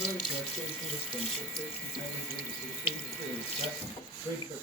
road is not safe from the sprinkler fish and kind of into the food for the stress, great for.